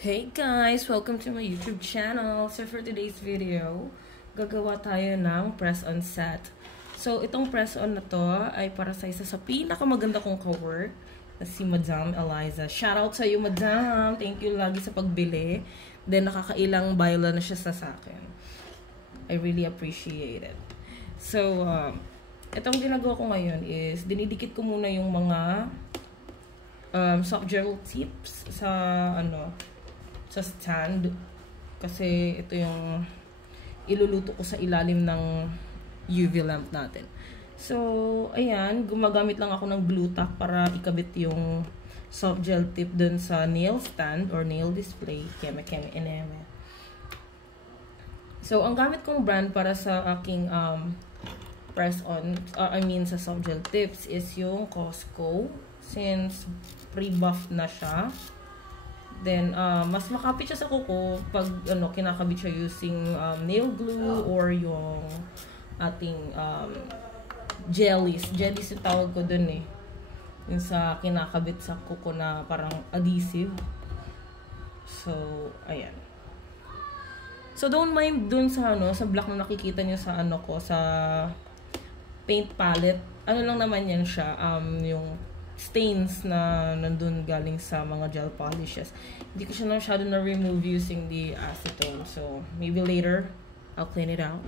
Hey guys! Welcome to my YouTube channel. So for today's video, gagawa tayo ng press-on set. So itong press-on na to ay para sa isa sa pinakamaganda kong cowork na si Madam Eliza. Shoutout sa iyo, Madam! Thank you lagi sa pagbili. Then nakakailang bayla na siya sa akin. I really appreciate it. So itong ginagawa ko ngayon is dinidikit ko muna yung mga soft gel tips sa sa stand kasi ito yung iluluto ko sa ilalim ng UV lamp natin. So, ayan, gumagamit lang ako ng glue tack para ikabit yung soft gel tip dun sa nail stand or nail display. Keme eneme. So, ang gamit kong brand para sa aking press-on, sa soft gel tips is yung Costco. Since pre-buff na siya. Then, mas makapit siya sa kuko pag kinakabit siya using nail glue or yung ating jellies. Jellies yung tawag ko dun eh. Yung sa kinakabit sa kuko na parang adhesive. So, ayan. So, don't mind dun sa sa black na nakikita niyo sa sa paint palette. Ano lang naman yan siya, yung stains na nandun galing sa mga gel polishes. Hindi ko siya masyado na-remove using the acetone. So, maybe later, I'll clean it out.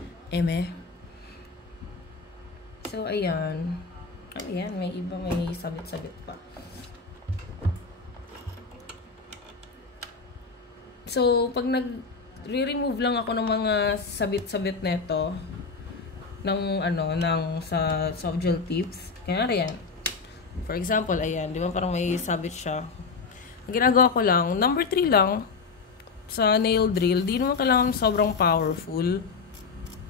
So, ayan. Ayan, may iba may sabit-sabit pa. So, pag nag-remove lang ako ng mga sabit-sabit neto ng sa soft gel tips. Kaya yan. For example, ayan, di ba parang may sabit siya. Ang ginagawa ko lang, number 3 lang sa nail drill. Di naman kailangan sobrang powerful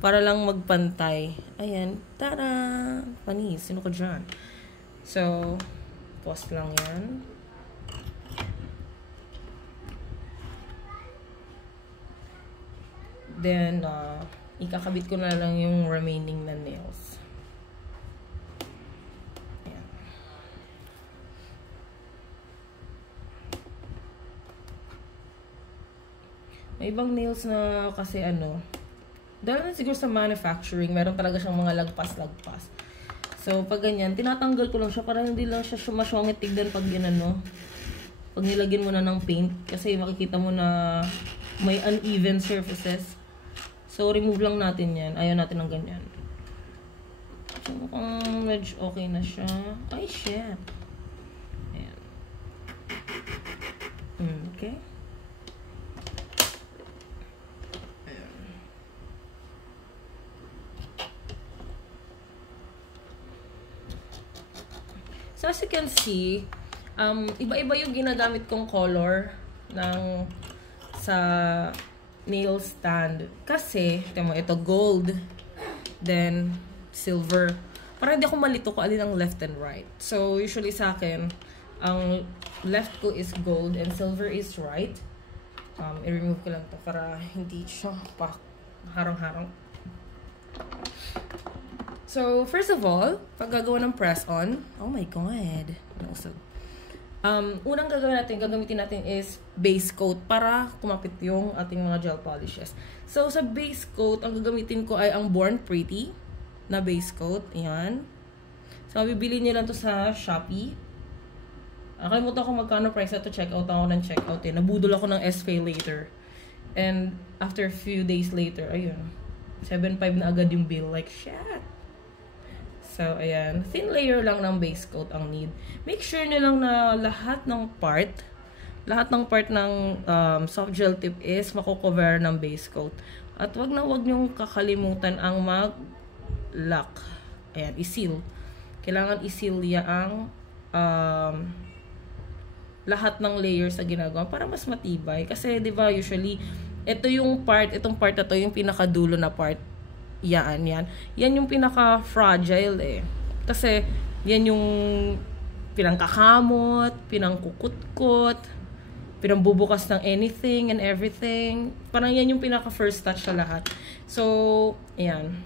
para lang magpantay. Ayan, tada! Panis, sino ko dyan? So, pause lang yan. Then, ikakabit ko na lang yung remaining na nails. May ibang nails na kasi dahil na siguro sa manufacturing, meron talaga siyang mga lagpas-lagpas. So, pag ganyan, tinatanggal ko lang siya para hindi lang siya masyongit tignan pag pag nilagyan mo na ng paint. Kasi makikita mo na may uneven surfaces. So, remove lang natin yan. Ayaw natin ng ganyan. So, mukhang medyo okay na siya. Ay, shit. Ayan. Okay. So, as you can see, iba-iba yung ginagamit kong color sa nail stand. Kasi, ito gold, then silver. Para hindi ako malito kung alin ang left and right. So, usually sa akin, ang left ko is gold and silver is right. I-remove ko lang to para hindi siya harang-harang. So, first of all, pag gagawa ng press-on, oh my god, unang gagamitin natin is base coat para kumapit yung ating mga gel polishes. So, sa base coat, ang gagamitin ko ay ang Born Pretty na base coat. Ayan. So, mabibili nyo lang to sa Shopee. Nakalimutan ko magkano price na to, checkout ako ng checkout eh. Nabudol ako ng S-Pay later. And after a few days later, ayun, 7.5 na agad yung bill. Like, shit. So, ayan. Thin layer lang ng base coat ang need. Make sure nyo lang na lahat ng part ng soft gel tip is makukover ng base coat. At wag nyong kakalimutan ang mag-lock. Ayan, i-seal. Kailangan i-seal ang lahat ng layers sa ginagawa para mas matibay. Kasi, di ba, usually, itong part na to, yung pinakadulo na part. Yan yung pinaka-fragile eh. Kasi, yan yung pinangkakamot, pinangkukutkot, pinambubukas ng anything and everything. Parang yan yung pinaka-first touch sa lahat. So, ayan.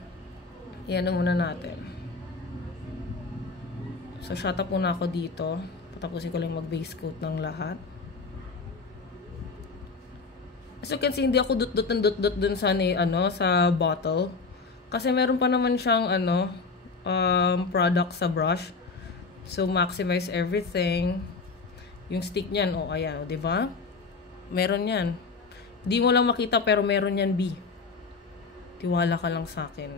Yan na muna natin. So, shut up muna ako dito. Patapusin ko lang mag-base coat ng lahat. As you can see, hindi ako dut-dut dun sa, sa bottle. Kasi meron pa naman siyang, product sa brush. So, maximize everything. Yung stick niyan, ayan, diba? Meron yan. Di mo lang makita, pero meron yan, B. Tiwala ka lang sa akin.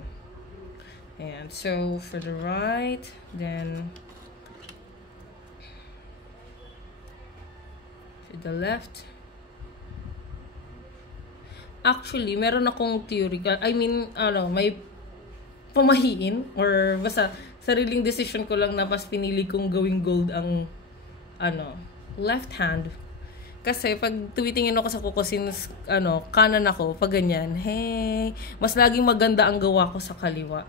Ayan, so, for the right, then, for the left. Actually, meron akong theory. May pamahiin, or basta, sariling decision ko lang na pas pinili kong gawing gold ang, left hand. Kasi pag tumitingin ako sa kuko since kanan ako, pag ganyan, hey, mas laging maganda ang gawa ko sa kaliwa.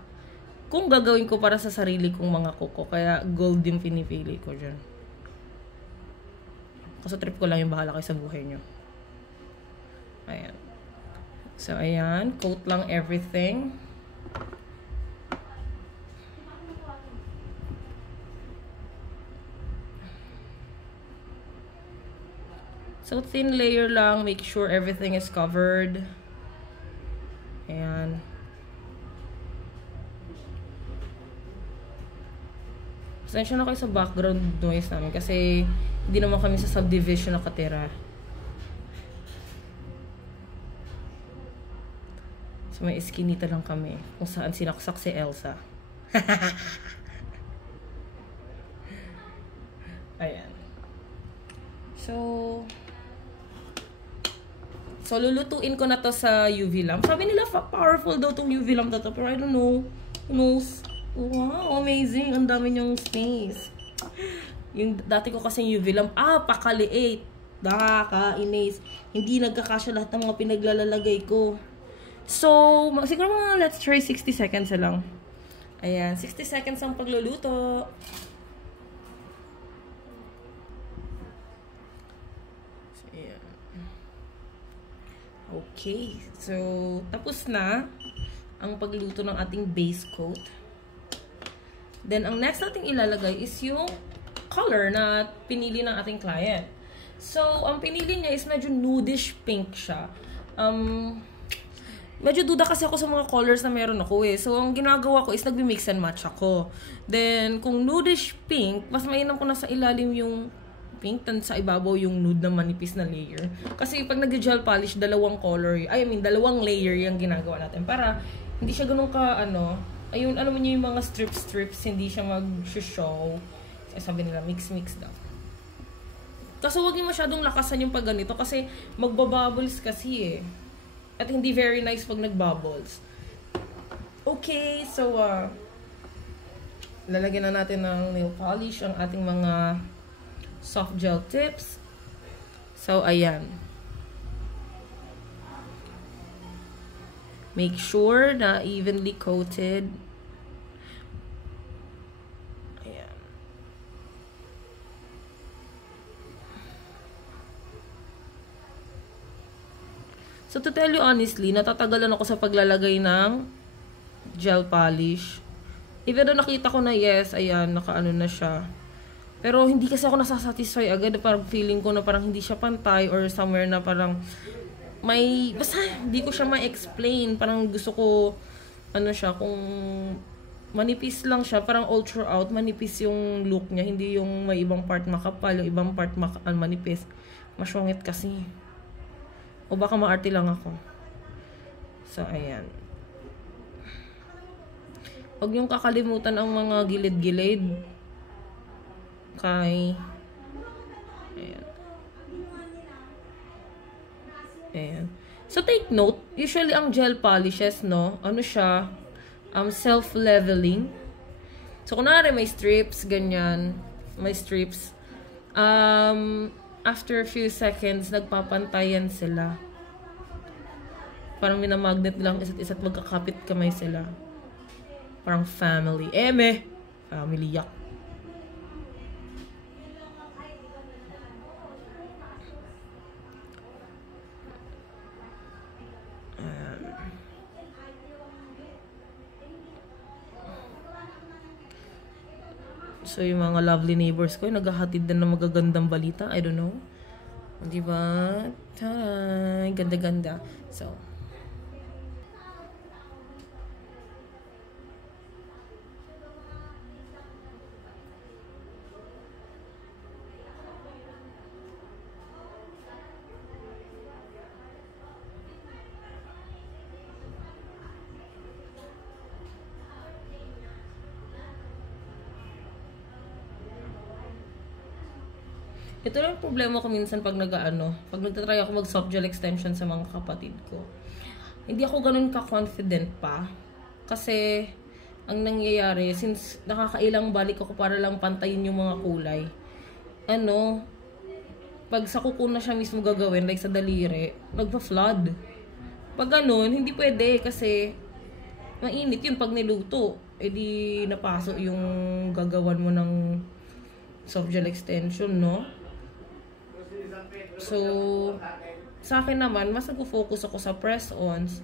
Kung gagawin ko para sa sarili kong mga kuko, kaya gold din pinipili ko dyan. Kasi trip ko lang yung bahala kayo sa buhay nyo. Ayan. So, ayan, coat lang everything. So, thin layer lang. Make sure everything is covered. Ayan. Pasensya na kayo sa background noise namin kasi hindi naman kami sa subdivision nakatira. So, may eskinita lang kami kung saan sinaksak si Elsa. Ayan. So, lulutuin ko na to sa UV lamp. Sabi nila, powerful daw tong UV lamp na to. Pero I don't know. Who knows? Wow, amazing. Ang dami niyong space. Yung dati ko kasing UV lamp, pakaliit. Nakakainis. Hindi nagkakasya lahat ng mga pinaglalagay ko. So, siguro mga let's try 60 seconds lang. Ayan, 60 seconds ang pagluluto. Okay, so tapos na ang pagluto ng ating base coat. Then, ang next nating ilalagay is yung color na pinili ng ating client. So, ang pinili niya is medyo nudish pink siya. Medyo duda kasi ako sa mga colors na meron ako eh. So, ang ginagawa ko is nagbi-mix and match ako. Then, kung nudish pink, mas mainam ko na sa ilalim yung pink, tan sa ibabaw yung nude na manipis na layer. Kasi pag nag-gel polish, dalawang layer yung ginagawa natin. Para hindi siya ganun ka, ayun, alam mo niyo yung mga strips, hindi siya mag-show. Sabi nila, mix-mix daw. Kaso huwag niyo masyadong lakasan yung pag ganito kasi magbabubbles kasi eh. At hindi very nice pag nag-bubbles. Okay, so, lalagyan na natin ng nail polish ang ating mga soft gel tips. So, ayan. Make sure na evenly coated. Ayan. So, to tell you honestly, natatagalan ako sa paglalagay ng gel polish. Even though nakita ko na yes, ayan, nakaano na siya. Pero hindi kasi ako nasasatisfy agad. Parang feeling ko na parang hindi siya pantay or somewhere na parang basta hindi ko siya ma-explain. Parang gusto ko, siya, kung manipis lang siya, parang all throughout, manipis yung look niya. Hindi yung may ibang part makapal, yung ibang part manipis. Masyongit kasi. O baka maarte lang ako. So, ayan. Huwag niyong kakalimutan ang mga gilid-gilid. Ayan. Ayan. So, take note, usually ang gel polishes, siya, self-leveling. So, kunwari may strips, ganyan, may strips. After a few seconds, nagpapantayan sila. Parang minamagnet lang isa't magkakapit kamay sila. Parang family. Family yak. So, yung mga lovely neighbors ko, naghahatid din ng magagandang balita. I don't know. Diba? Taray! Ganda-ganda. So, ito lang yung problema ko minsan pag pag nagtatry ako mag soft gel extension sa mga kapatid ko. Hindi ako ganun ka-confident pa. Kasi, ang nangyayari, since nakakailang balik ako para lang pantayin yung mga kulay, pag sa kuko na siya mismo gagawin, like sa daliri, nagpa-flood. Pag ganun, hindi pwede kasi mainit yun pag niluto. E di napasok yung gagawan mo ng soft gel extension, no? So, sa akin naman, mas nag-focus ako sa press-ons.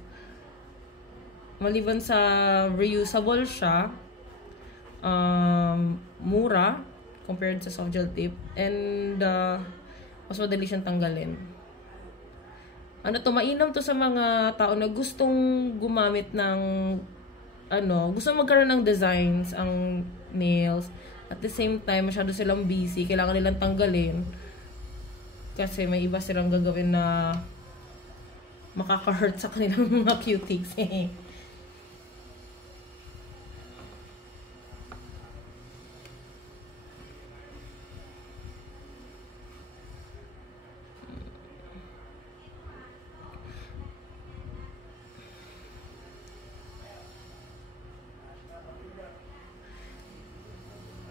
Maliban sa reusable siya, mura compared sa soft gel tip, and mas madali siyang tanggalin. Mainam to sa mga tao na gustong gumamit ng gustong magkaroon ng designs ang nails. At the same time, masyado silang busy, kailangan nilang tanggalin. Kasi may iba silang gagawin na makaka-hurt sa kanilang mga cutics.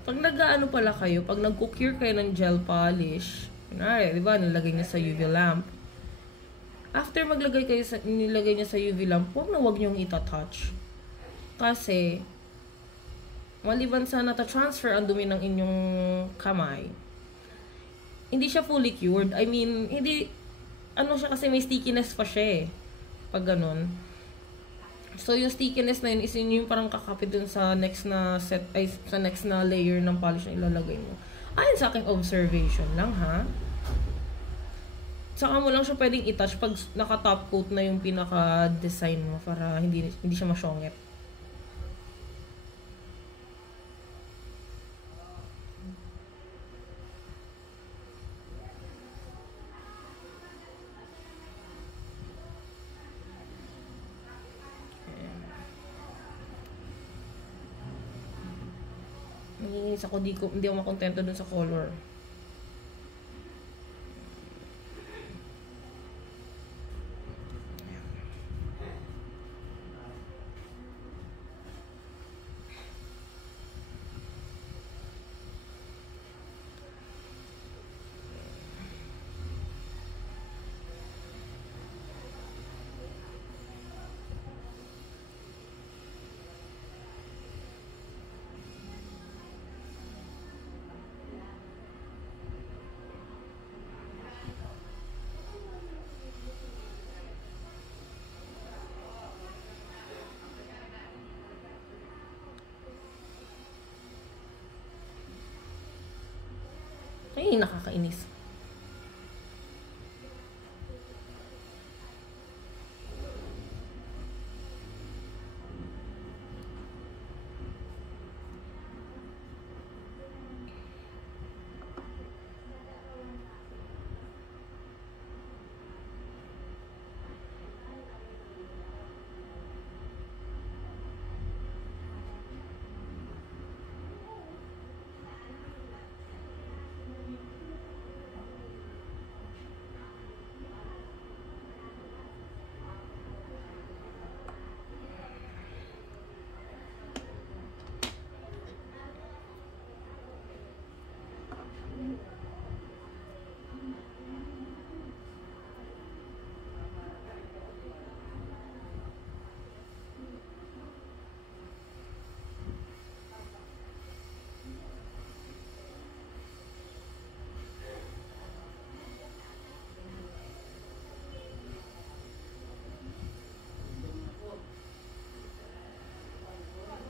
Pag pala kayo, pag nagko-cure kayo ng gel polish, kunwari, di ba, nilagay niya sa UV lamp. After nilagay niya sa UV lamp, huwag niyong itatouch. Kasi, maliban sa nata-transfer ang dumi ng inyong kamay, hindi siya fully cured. I mean, hindi, siya kasi may stickiness pa siya eh. Pag ganun. So, yung stickiness na yun is yung parang kakapit dun sa next na sa next na layer ng polish na ilalagay mo. Ayon sa aking observation lang, ha? Saka mo lang siya pwedeng i-touch pag naka-top coat na yung pinaka-design mo para hindi siya masyongit. Nanginginis ako, hindi ako makontento dun sa color. Ay, nakakainis.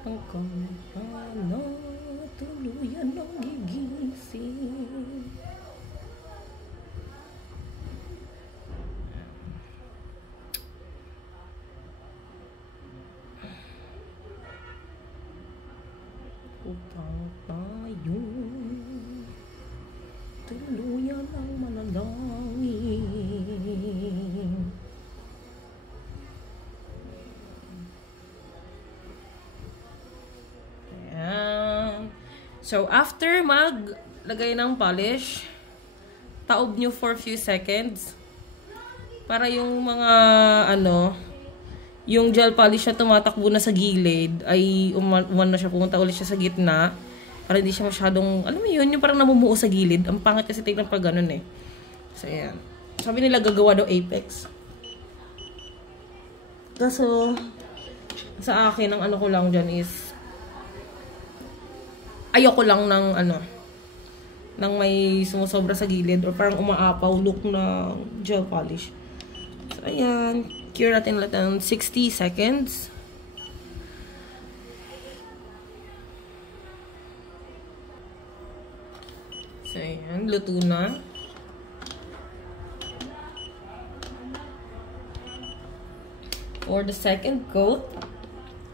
Hanggang paano tuluyan ng gigising. tayo. Tuluyan ang manalangin. Ayan. So, after maglagay ng polish, taob nyo for few seconds. Para yung mga, yung gel polish na tumatakbo na sa gilid, ay uman na siya, pumunta ulit siya sa gitna. Para hindi siya masyadong, alam mo yun, yung parang namumuo sa gilid. Ang pangit kasi tignan pag ganun eh. So, ayan. Sabi nila gagawa daw Apex. Kaso, sa akin, ang ano ko lang dyan is, ayoko lang ng, ng may sumusobra sa gilid or parang umaapaw look na gel polish. So, ayan. Cure natin ulit ng 60 seconds. So, ayan. Luto na. For the second coat,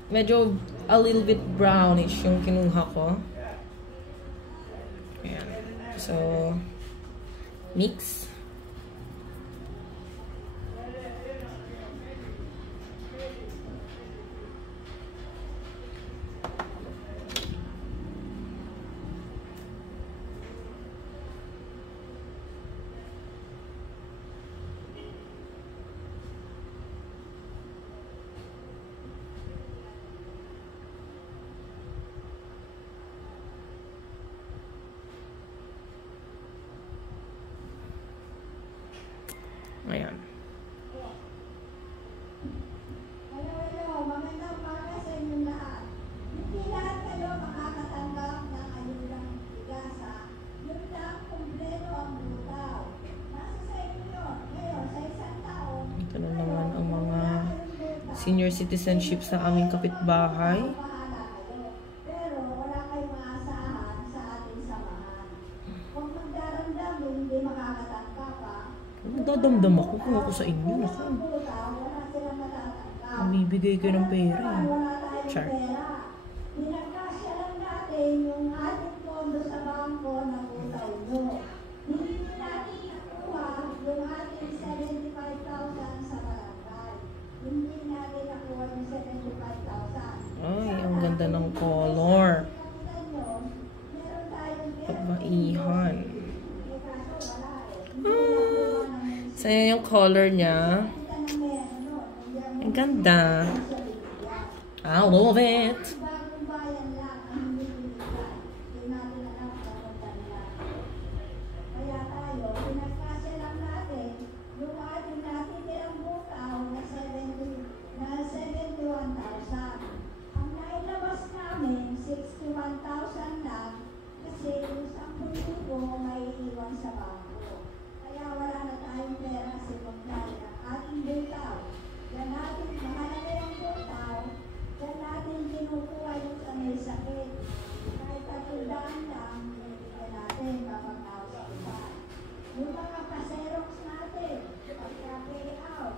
medyo a little bit brownish yung kinuha ko. Ayan. So, mix. Ayan. Hello, magandang umaga sa inyong lahat. Hindi lahat kayo makakatanggap ng ayudang bigasa. Yun lang, kumpleto ang butaw. Nasa sa inyo yun. Ngayon, sa isang taon, Ito na naman ang mga senior citizenship sa aming kapitbahay. pero wala kayong maasahan sa ating samahan. Kung magdaramdam, hindi makakatanggap pa. Dadamdam ako kung ako sa inyo. Naku. Bibigay kayo ng pera. Char. Pinagkasya lang natin yung ating pondo sa bangko na butaw nyo. Hindi natin nakuha yung ating 75,000 sa barangay. Hindi natin nakuha yung 75,000. Ay, ang ganda ng color. Meron tayong Kabaihan. So, yan yung color niya. Ang ganda. I love it. bagong bayan lang ang hindi binigay. Hindi natin alam kung magkano. Kaya tayo, pinagkasya lang natin yung ating natitirang butaw na 71,000. Ang nailabas namin, 61,000 lang kasi yung 10,000 may iwan sa bangko. Kaya wala na tayong pera kasi pagkaya ang ating butaw. Yan natin, mahalaga yung butaw. Yan natin kinukuha yung sa may sakit. Kahit katulad lang, binibigyan natin kapag nausapan. Yung mga pa-xerox natin, pagka-pay out,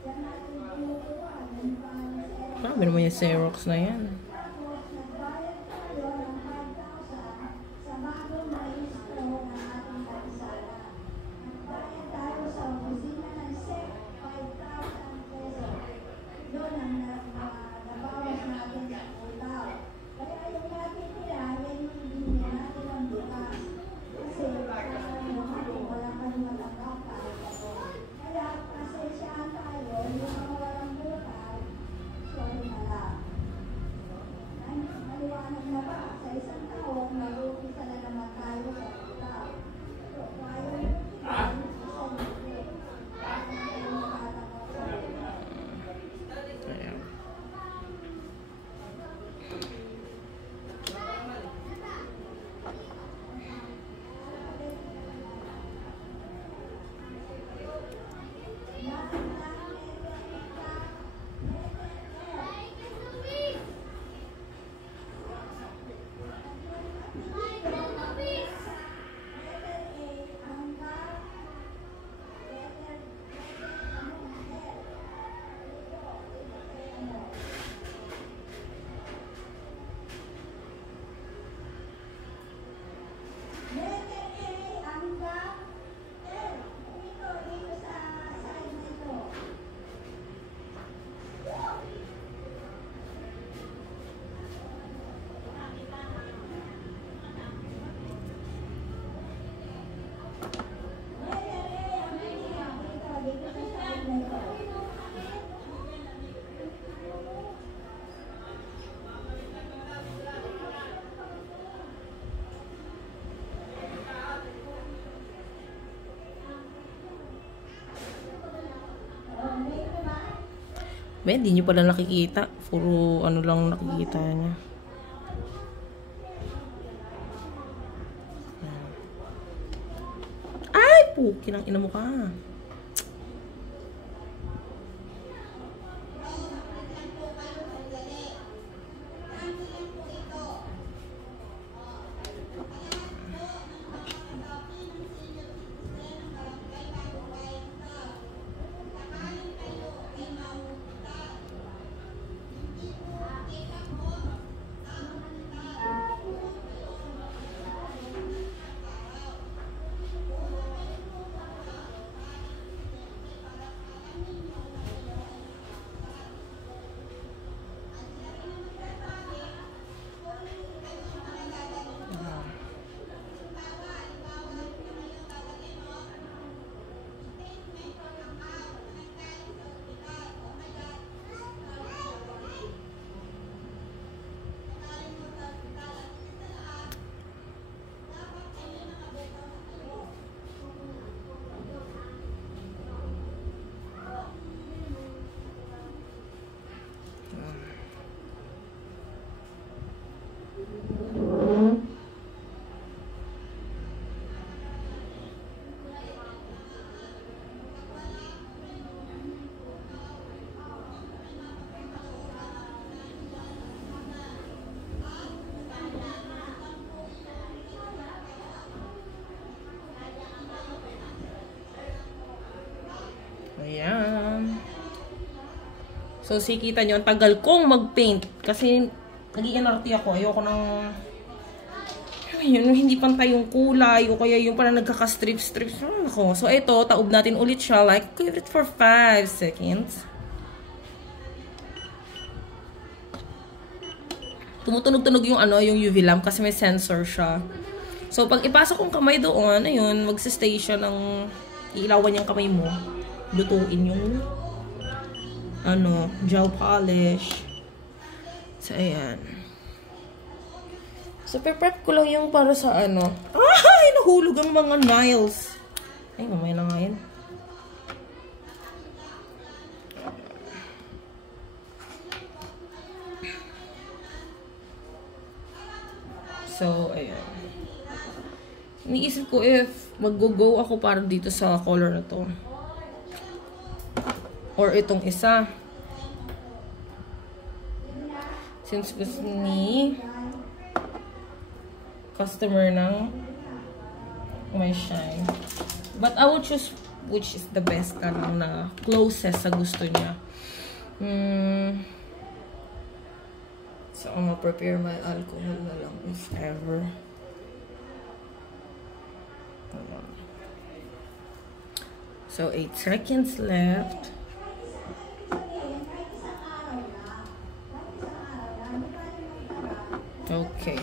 yan natin kinukuha. Yung pa-xerox. Marami naman yung Xerox na yan. Tapos, nagbayad tayo ng 5,000 sa bagong registro ng ating karisala. Nagbayad tayo sa opisina ng SEC, 5,000 pesos. Yun ang nabawas natin sa utaw. Kaya yung natitira, yan yung hindi natin ang bukas. Kasi wala kang matanggap kahit ako. Kaya pasensyahan tayo, yung mga walang bukas, sorry na lang. Ba, hindi nyo pala nakikita. Puro ano lang nakikita niya. Ay, puki ng ina mo ka. Ayan. So, sikita nyo, ang tagal kong mag-paint. Kasi, nag-i-NRT ako. Ayoko ng... Yun, hindi pantay yung kulay. O kaya yung parang nagkaka-strips-strips. Ako. So, ito, taob natin ulit siya. Like, give it for 5 seconds. Tumutunog-tunog yung ano, yung UV lamp kasi may sensor siya. So, pag ipasok kong kamay doon, ayun, magsistay siya ng... Iilawan yung kamay mo. Lutuin yung ano, gel polish. So, ayan. So, prep ko lang yung para sa ano. Ay, nahulog ang mga nails. Ay, mamaya na nga yan. So, ayan. Iniisip ko if mag-go ako para dito sa color na to. Or itong isa. Since gusto ni customer ng may shine. But I will choose which is the best na closest sa gusto niya. So, I'm gonna prepare my alcohol na lang if ever. So, 8 seconds left. Okay.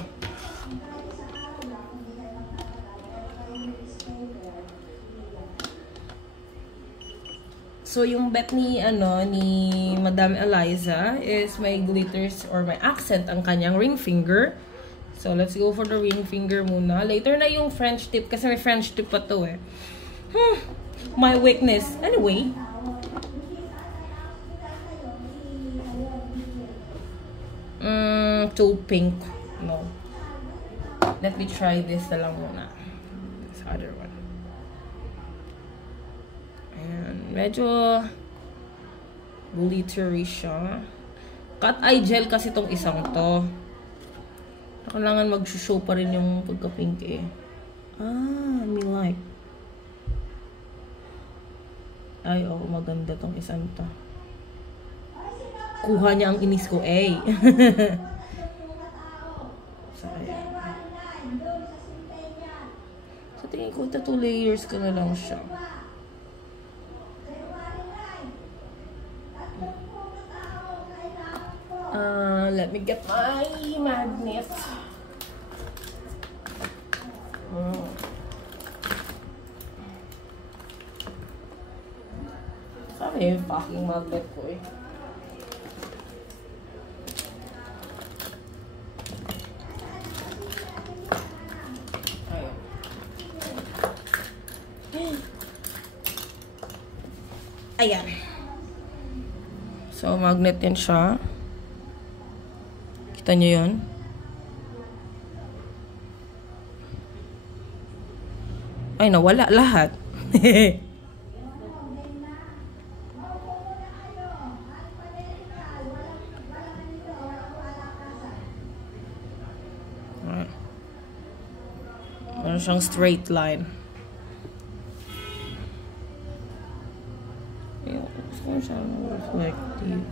So, yung bet ni, ni Madam Eliza is may glitters or may accent ang kanyang ring finger. So, let's go for the ring finger muna. Later na yung French tip kasi may French tip pa to eh. My weakness. Anyway. Too pink. No. Let me try this na lang muna. This other one. Ayan. Medyo glittery siya. Cut eye gel kasi tong isang to. Kailangan mag-show pa rin yung pagka-pink eh. Me like. Ay, oh, maganda tong isang to. Kuha niya ang inis ko, eh. So, ayan. So, tingin ko, 2 layers ko na lang siya. Let me get my magnet. Sabi yung fucking magnet ko eh. Ayan. So, magnet din siya. Kita nyo yun? Ay, nawala lahat. Meron siyang straight line. Gusto ko siyang reflective.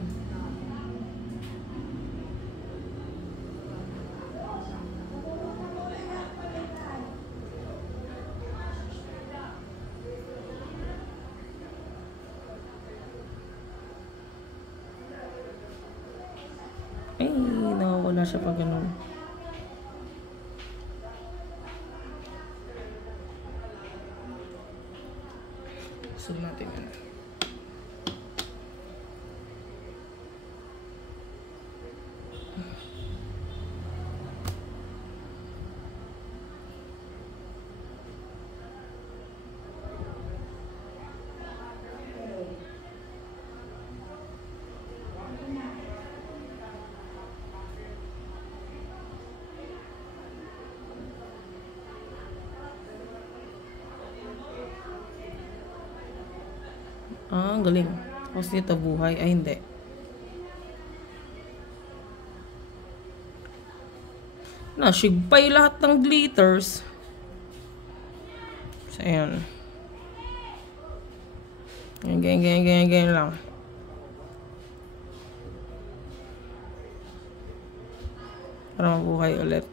Ay, nawawala siya pag ganun. Zoom natin yun. Ah, ang galing. Tapos dito buhay. Ay, hindi. Nasigpay lahat ng glitters. So, ayan. Ganyan lang. Para mabuhay ulit.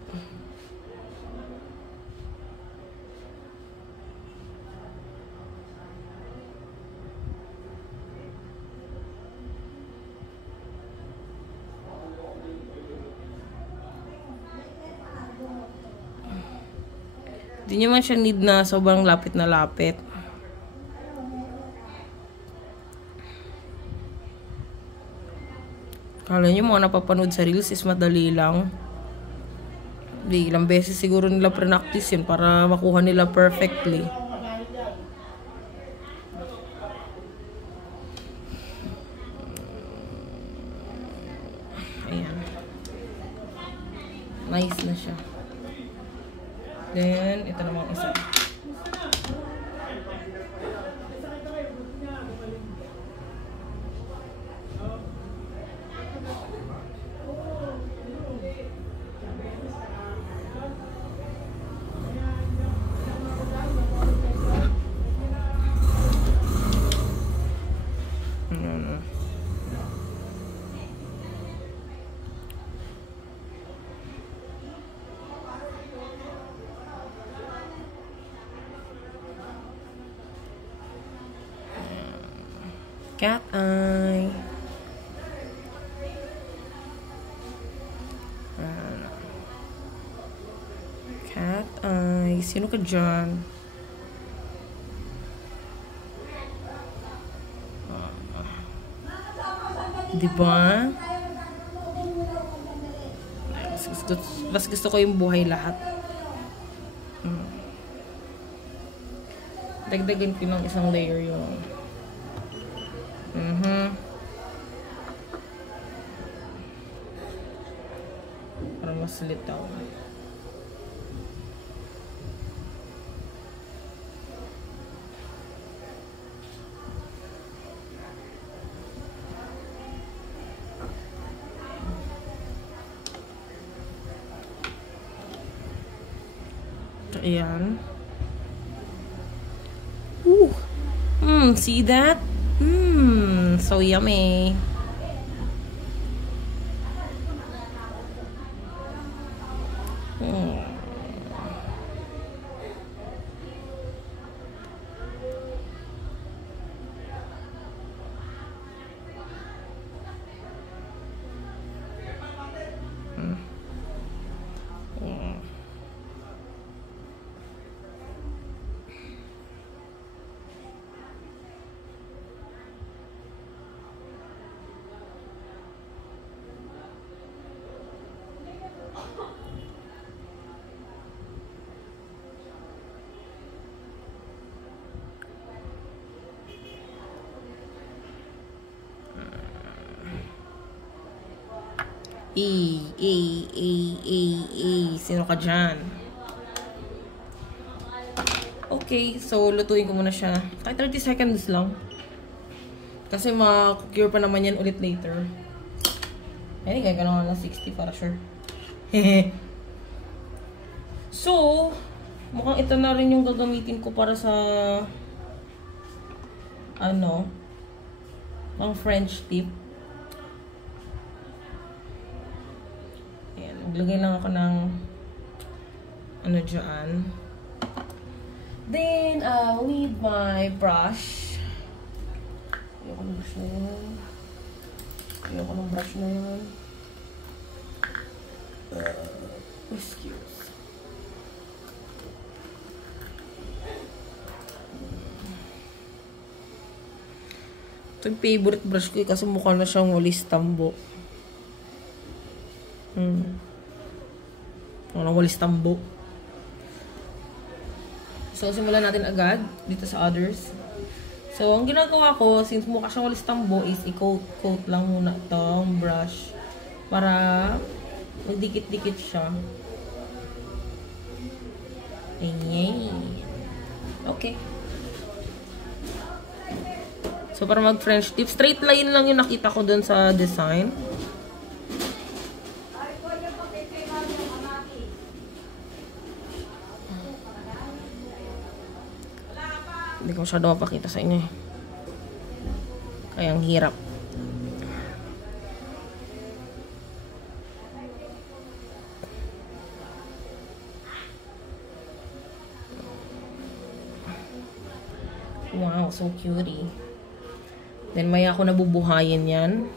Hindi naman siya need na sobrang lapit na lapit. Kala nyo mga napapanood sa reels is madali lang. Di, ilang beses siguro nila pre-practice yun para makuha nila perfectly. Ayan. Nice na siya. Then, ito namang isa. Cat eye. Cat eye. Sino ka dyan? Diba? Mas gusto ko yung buhay lahat. Dagdagan ko ng isang layer yung para mas litaw. Ayan. See that? So yummy. Sino ka dyan? Okay, so lutuin ko muna siya. Kahit 30 seconds lang. Kasi ma-cure pa naman yan ulit later. Ay, kaya ka naman na 60 para sure. So, mukhang ito na rin yung gagamitin ko para sa pang French tip. Ayan, maglagay lang ako ng dyan. Then, I'll need my brush. Ayoko ng brush na yan. Ayoko ng brush na yan. Excuse. Ito yung favorite brush ko kasi mukha na siyang walis tambo. Walis tambo. So, simulan natin agad dito sa others. So, ang ginagawa ko, since mukha siyang walis tambo, is i-coat lang muna itong brush para magdikit-dikit siya. Ayan. Okay. So, para mag-French tip, straight line lang yung nakita ko dun sa design. Hindi ko masyado mapakita sa inyo eh. Kaya ang hirap. Wow, so cutie. Then maya ako nabubuhayin yan.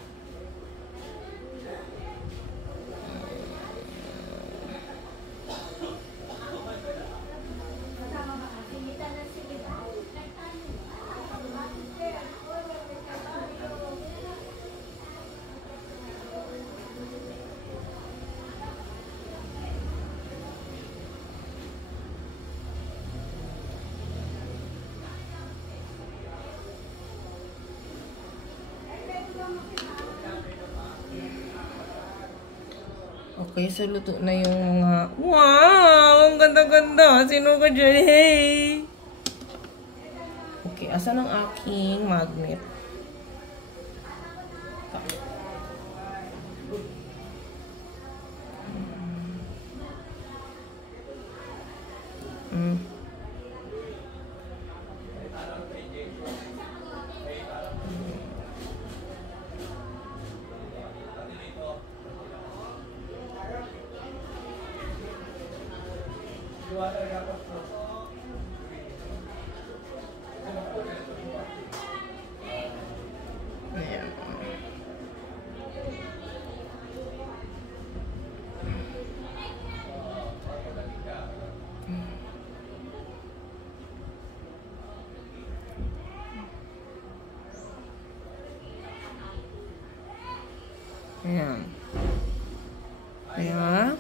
Okay, so luto na yung mga... Wow! Ang ganda-ganda! Sino ka dyan? Hey! Okay, asan ang aking magnet? Ayan. Ayan. Ayan.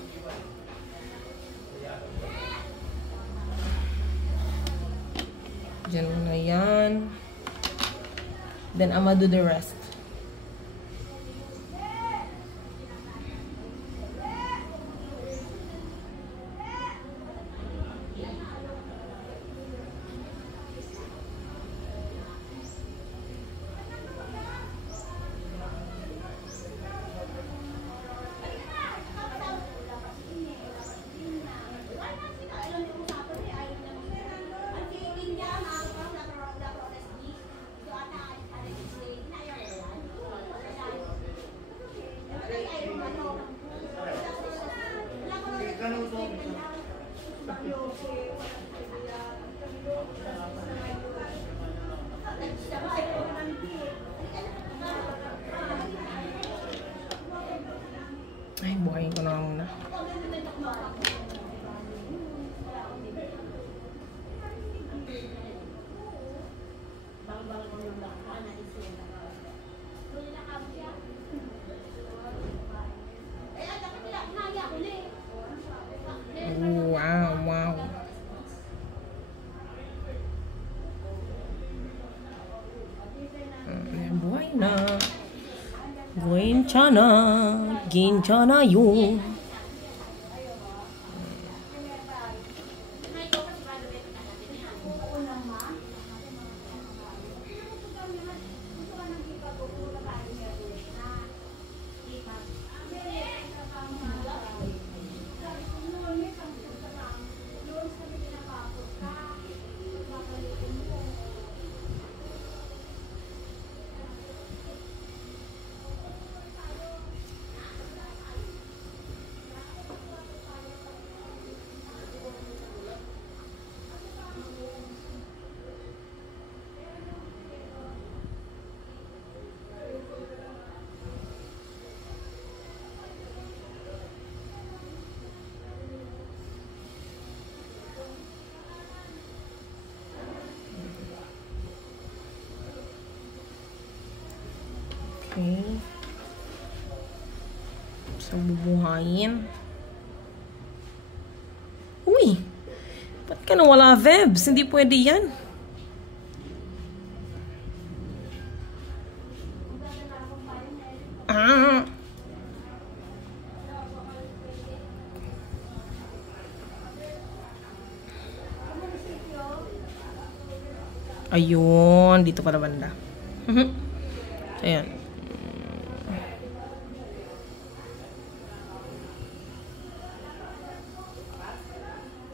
Diyan na yan. Then, I'm gonna do the rest. Ay, buhayin ko na muna. Wow. Buhay na. Going Ginchana. Ginchana yun. Okay. So, bubuhayin. Uy! Ba't ka nawala, Vebs? Hindi pwede yan. Ah! Ayun. Dito pala banda. Ayan.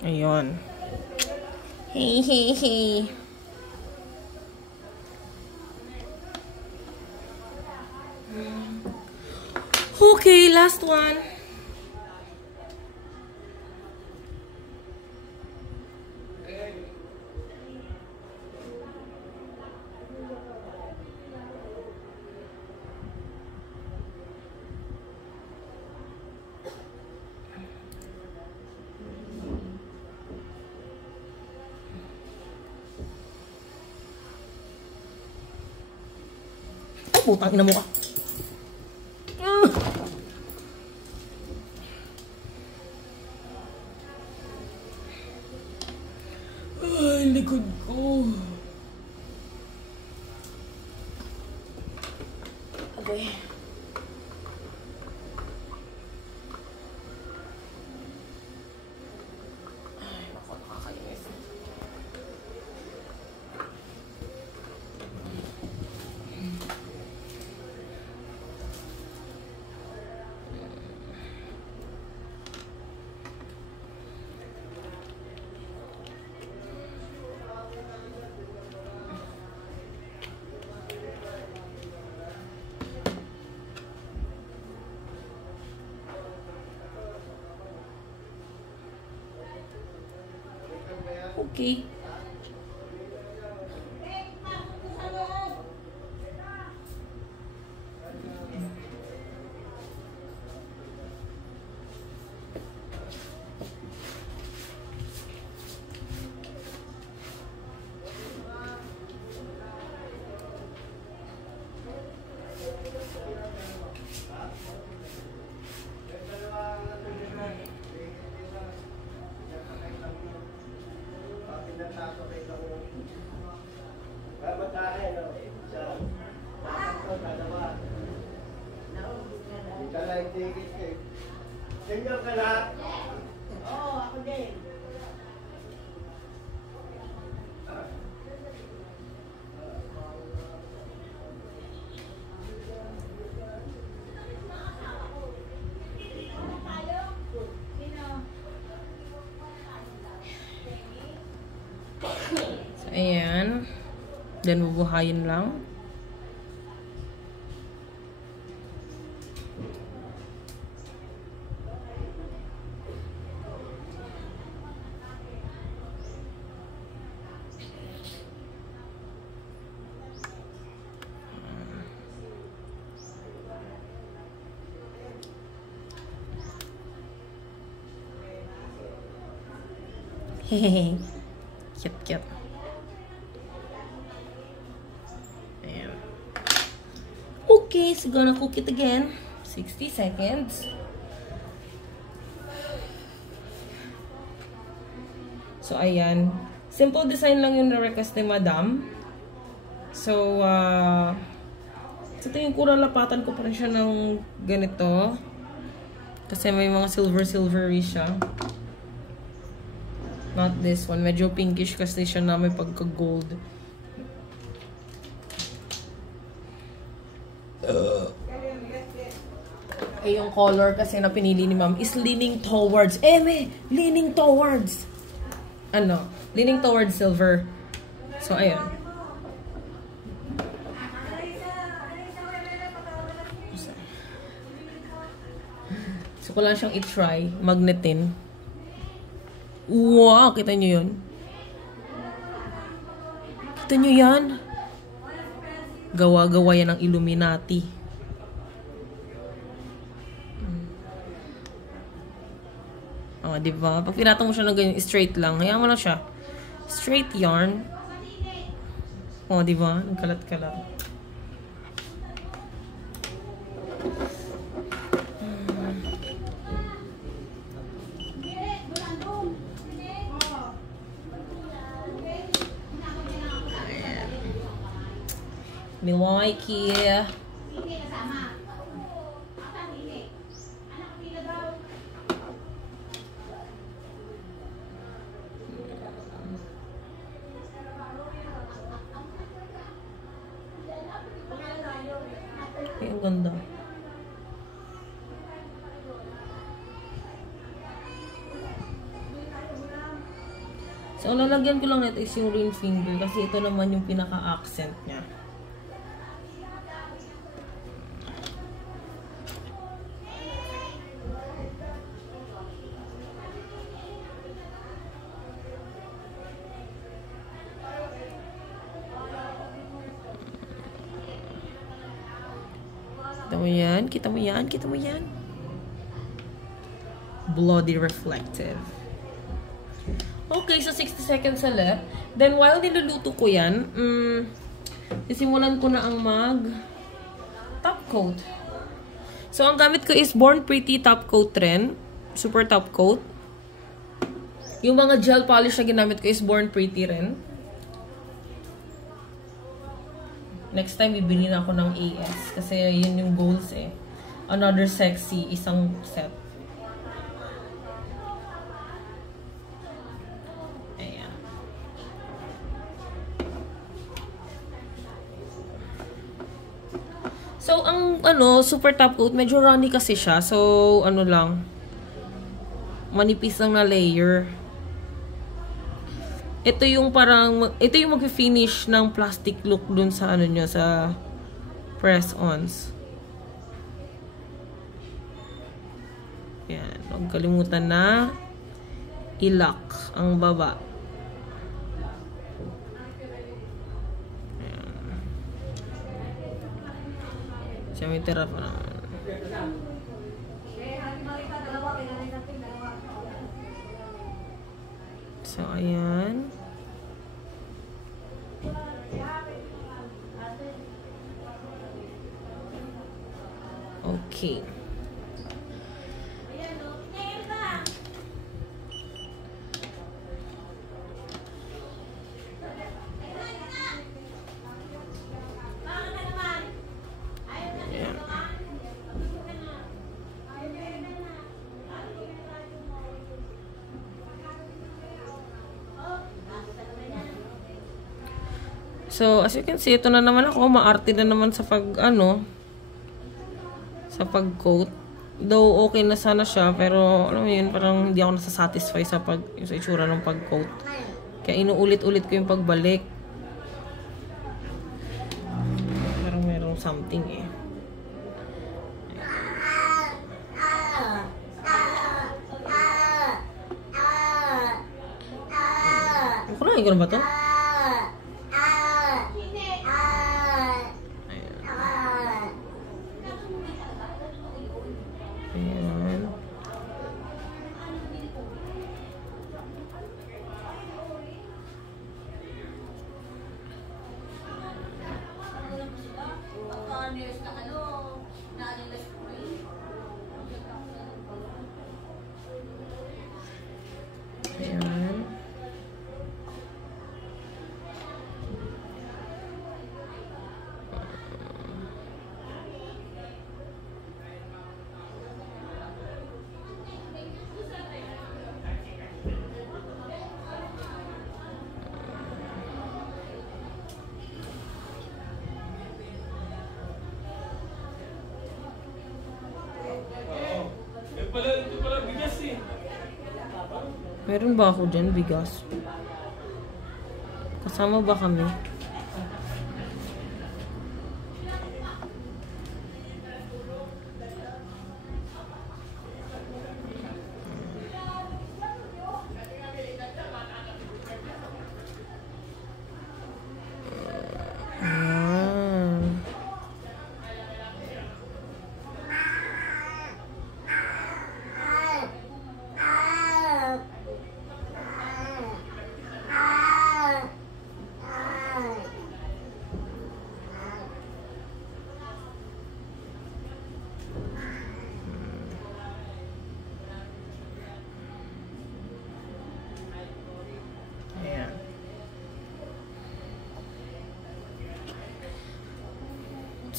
Ayun. Hey, hey, hey. Okay, last one. Putang ina mo ka. Ay, likod ko. Agoy. Ay, ako nakakainis. Okay. Senior ka lahat? Oo, ako din. So, ayan. Then, bubuhayin lang. Hehehe. Cute, cute. Ayan. Okay, so gonna cook it again. 60 seconds. So, ayan. Simple design lang yung na-request ni Madam. So, Sa tingin ko, lalapatan ko pa rin siya ng ganito. Kasi may mga silver-silvery siya. Not this one. Medyo pinkish kasi siya na may pagka-gold. Yung color kasi na pinili ni ma'am is leaning towards, leaning towards, leaning towards silver. So, ayun. So, ko lang siyang i-try, magnetin. Wow, kita nyo yun? Kita nyo yan? Gawa-gawa yan ng Illuminati. Diba? Pag pinatong mo siya ng ganyan, straight lang. Hayaan mo lang siya. Straight yarn. Diba? Nagkalat-kalat. Milwaukee. Ang ganda. So, ang lalagyan ko lang nito is yung ring finger kasi ito naman yung pinaka-accent niya. Kita mo yan? Kita mo yan? Kita mo yan? Bloody reflective. Okay, so 60 seconds na left. Then, while niluluto ko yan, sisimulan ko na ang top coat. So, ang gamit ko is Born Pretty top coat rin. Super top coat. Yung mga gel polish na ginamit ko is Born Pretty rin. Next time, bibili na ako ng AS. Kasi yun yung goals eh. Another sexy, isang set. Ayan. So, ang super top coat, medyo runny kasi siya. So, lang. Manipis lang na layer. Ito yung mag-finish ng plastic look dun sa nyo, sa press-ons. Yan. Huwag kalimutan na i-lock ang baba. Yan. Siya may tira pa naman. So, ayan. Okay. So, as you can see, ito na naman ako. Maarte na naman sa sa pag-coat. Though, okay na sana siya. Pero, alam mo yun, parang hindi ako nasasatisfy sa itsura ng pag-coat. Kaya inuulit-ulit ko yung pagbalik. Parang merong something eh. Kunahin ko na ba ito? Meron ba ako dyan, bigas? Kasama ba kami?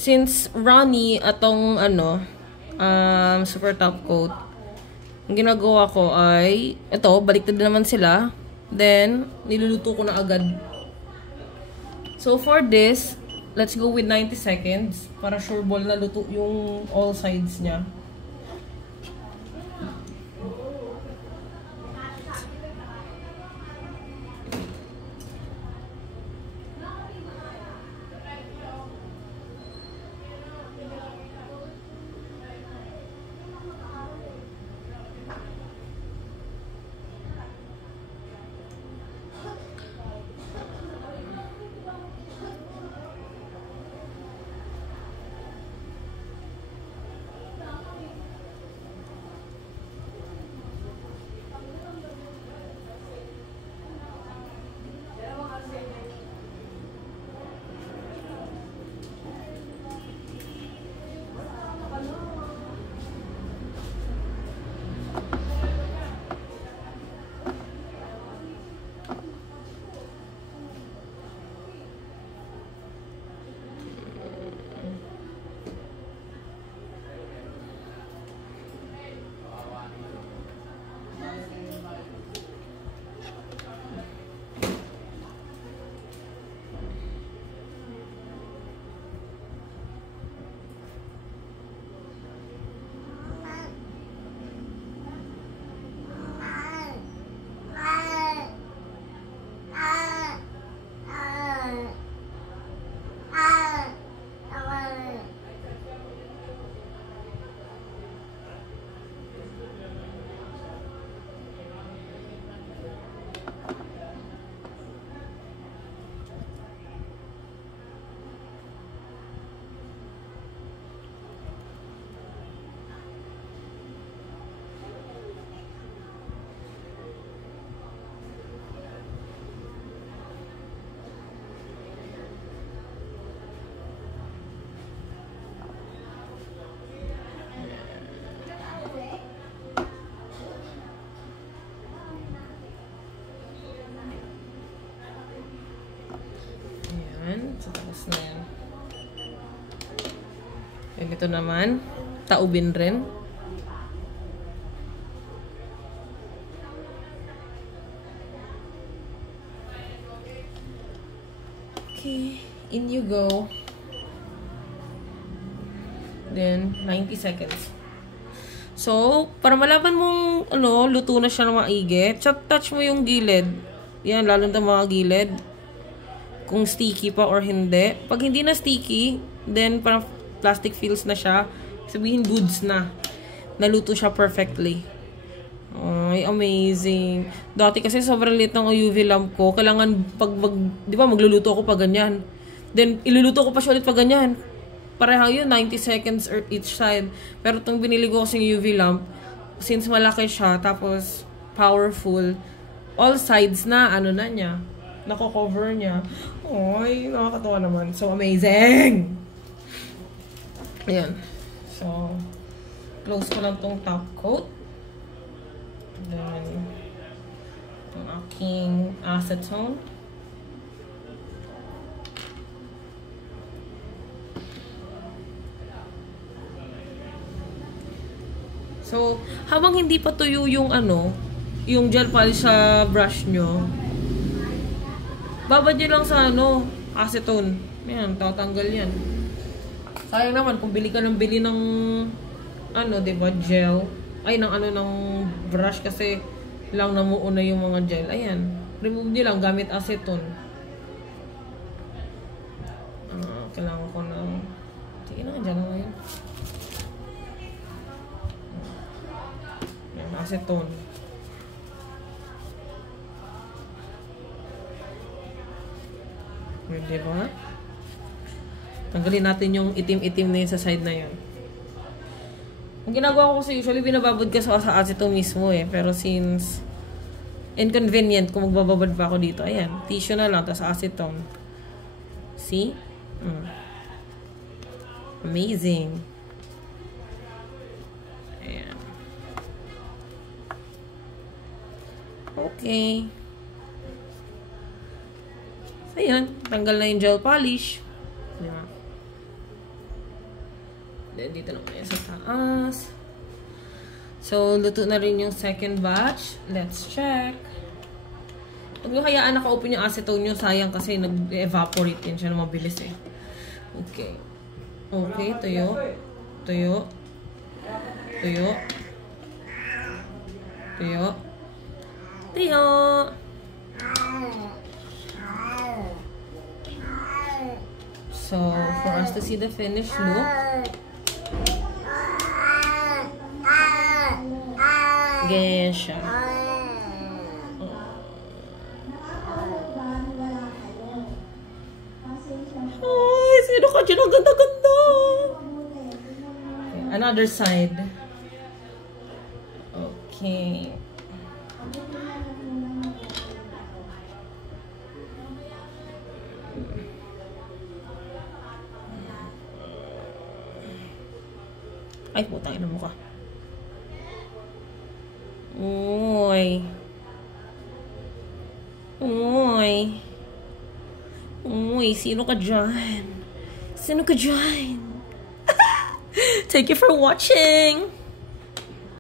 Since Ronnie atong super top coat, ang ginagawa ko ay ito, baliktad naman sila, then niluluto ko na agad. So for this, let's go with 90 seconds para sure ball na luto yung all sides niya. So, tapos na yan. And ito naman, taubin rin. Okay, in you go. Then, 90 seconds. So, para malaman mong, luto na siya ng maigi, touch mo yung gilid. Yan, lalo na mga gilid. Kung sticky pa or hindi. Pag hindi na sticky, then parang plastic feels na siya. Sabihin goods na. Naluto siya perfectly. Ay, amazing. Dati kasi sobrang liit ng UV lamp ko. Kailangan di ba magluluto ako pa ganyan. Then iluluto ko pa siya ulit pa ganyan. Pareha yun, 90 seconds each side. Pero itong binili ko kasing UV lamp, since malaki siya, tapos powerful, all sides na, na niya. Nako-cover niya. Ay, nakakatawa naman. So, amazing! Ayan. So, close ko lang tong top coat. Then, ang aking acetone. So, habang hindi pa tuyo yung yung gel polish sa brush nyo, babad nyo lang sa acetone. Yan, tatanggal yan. Sayang naman kung bili ka ng bili ng diba, gel. Ay, ng brush kasi lang namuuna yung mga gel. Ayan. Remove nyo lang gamit acetone. Kailangan ko ng... Sige na, dyan na ngayon. Ayan, acetone. Diba? Tanggalin natin yung itim-itim na yun sa side na yun. Ang ginagawa ko kasi usually binababad ka sa acetone mismo eh. Pero since inconvenient kung magbababad pa ako dito, ayan, tissue na lang, tapos acetone. See? Amazing. Ayan. Okay. So, ayan. Tanggal na yung gel polish. Ayan. Then, dito naman yan sa taas. So, luto na rin yung second batch. Let's check. Huwag nyo hayaan naka-open yung acetone nyo. Sayang kasi nag-evaporate din siya na mabilis eh. Okay. Okay, tuyo. Tuyo. Tuyo. Tuyo. Tuyo. So, for us to see the finished look, ganyan siya. Ay, sino ka dyan? Ang ganda-ganda! Okay, another side. Okay. Ay, putang ina mo ka. Uy. Uy. Uy, sino ka dyan? Sino ka dyan? Thank you for watching.